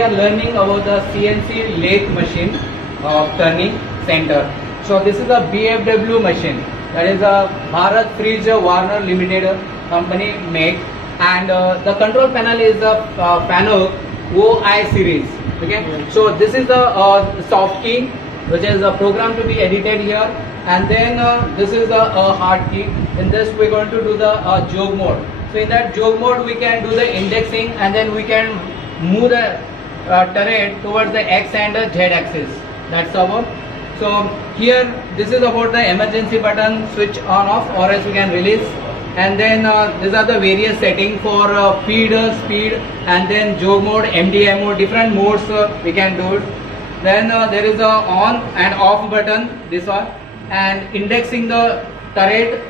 we are learning about the CNC lathe machine of turning center. So this is a BFW machine, that is a Bharat Fridge Warner Limited company Mech, and the control panel is a Fanuc OI series. Okay, so this is the soft key, which is a program to be edited here, and then this is the hard key. In this we're going to do the jog mode. So in that jog mode we can do the indexing, and then we can move the turret towards the X and the Z axis. That's our. So here this is about the emergency button, switch on off, or else we can release. And then these are the various settings for feed, speed, and then jog mode, MDI mode, different modes we can do it. Then there is a on and off button, this one, and indexing the turret.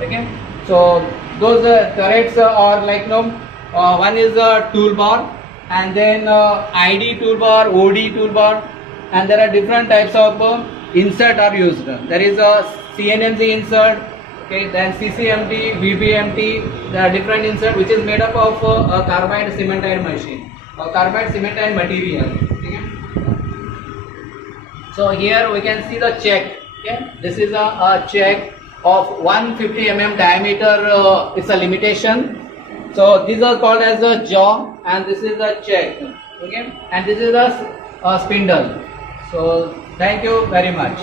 Okay, so those turrets are like one is a toolbar, and then ID toolbar, OD toolbar, and there are different types of insert are used. There is a CNC insert, okay, then CCMT, VBMT. There are different insert which is made up of a carbide cementite machine, a carbide cementite material. Okay. So here we can see the check. Okay, this is a check of 150 mm diameter. It's a limitation. So these are called as a jaw, and this is a check. Okay, and this is a spindle. So thank you very much.